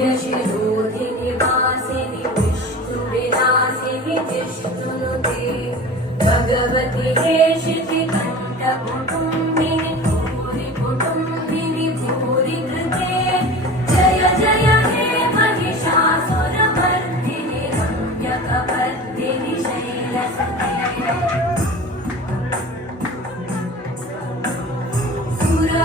अरविन्द्यशिरोधिनि वासिनि विष्णुविलासिनि जिष्णुनुते भगवति हेशिति कण्ठकुटुम्बिनि भूरि कुटुम्बिनि भूरि कृते जय जय हे महिषासुरमर्दिनि रम्यकपर्दिनि शैलसुते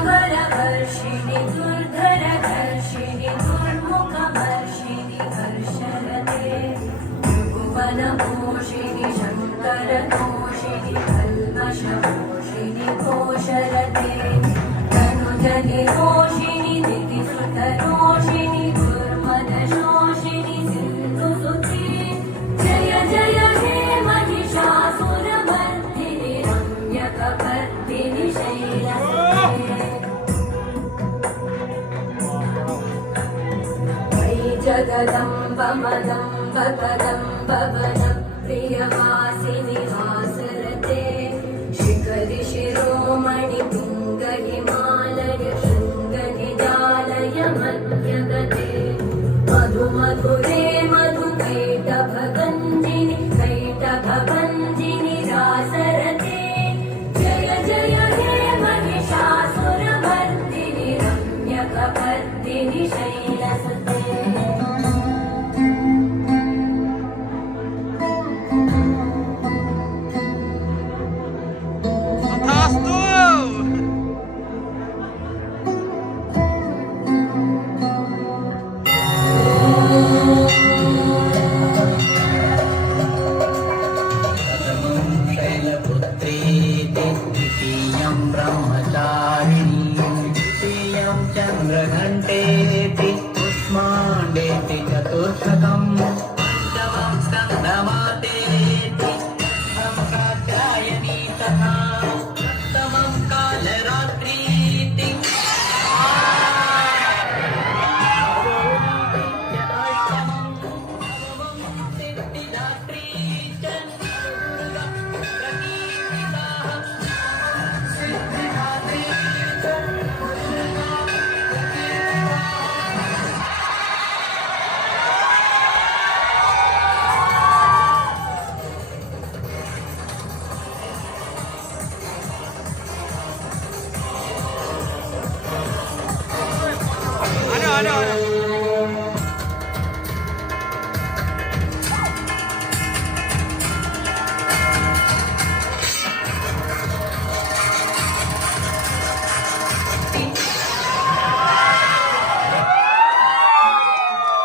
सुरवरवर्षिणि दुर्धरधर्षिणि दुर्मुखमर्षिणि हर्षरते भुवनपोषिणि शङ्करतोषिणि कल्मषपोषिणि घोषरते तनुजनिरोषिणि दितिसुतरोषिणि दुर्मदशोषिणि सिन्धुसुते जय जय हे महिषासुरमर्दिनि रम्यकपर्दिनि शैलसुते जगदम्ब मदम्ब कदम्ब वनप्रियवासिनि वासरते शिखरि शिरोमणि तुङ्ग हिमालय शृङ्गनिजालय मध्यगते मधु मधुरे मधुकैटभगञ्जिनि कैटभभञ्जिनि रासरते जय जय हे महिषासुरमर्दिनि रम्यकपर्दिनि शैलसुते ब्रह्मचारिणी तृतीयं चन्द्रघण्टे